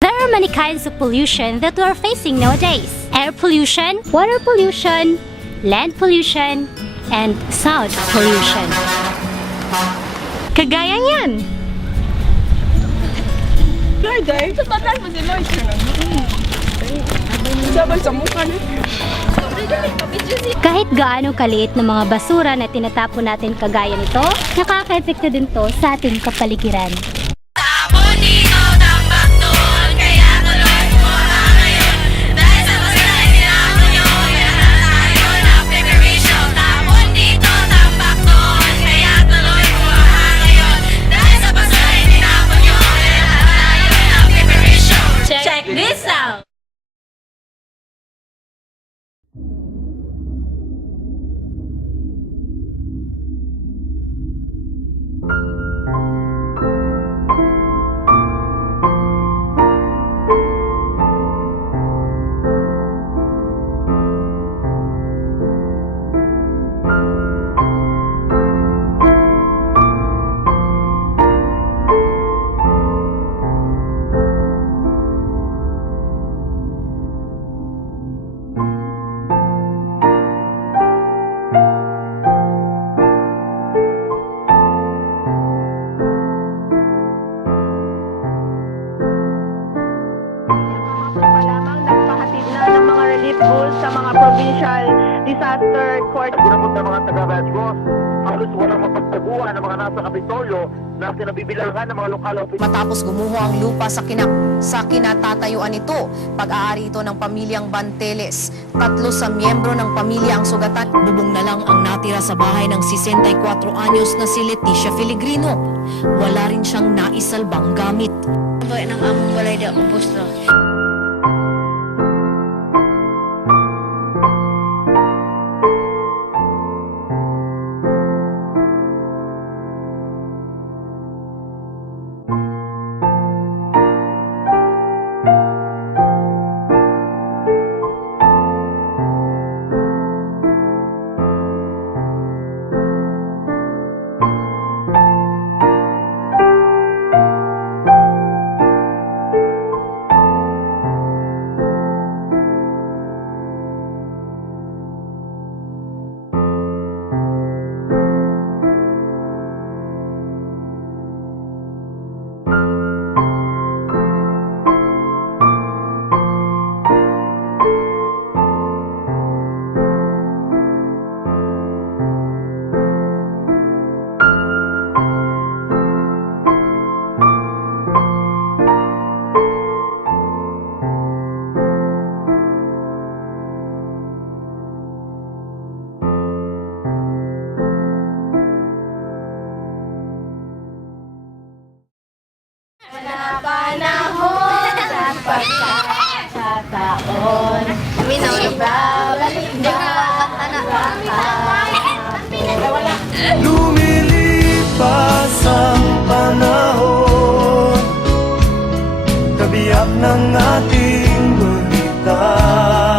There are many kinds of pollution that we are facing nowadays. Air pollution, water pollution, land pollution, and sound pollution. Kagaya niyan. Day, sa batas mo si Lloyd. Sabay sa mukha niya. Kahit gaano kaliit ng mga basura na tinatapon natin kagaya nito, nakaka-epekto din to sa ating kapaligiran. Check this out! Lamang nagpahatid na ng mga relief goods sa mga provincial disaster court. Ginamot ng mga taga-Red Cross, halos walang mapagtaguan ng mga nasa Kapitolyo na kinabibilangan ng mga lokal opisina. Matapos gumuho ang lupa sa kinatatayuan ito, pag-aari ito ng pamilyang Banteles. 3 sa miyembro ng pamilya ang sugatan. Bubong na lang ang natira sa bahay ng 64 anyos na si Leticia Filigrino. Wala rin siyang naisalbang gamit. Ba't nang among balay da ubos na? Lumilipas ang panahon, kabiyak ng ating balita.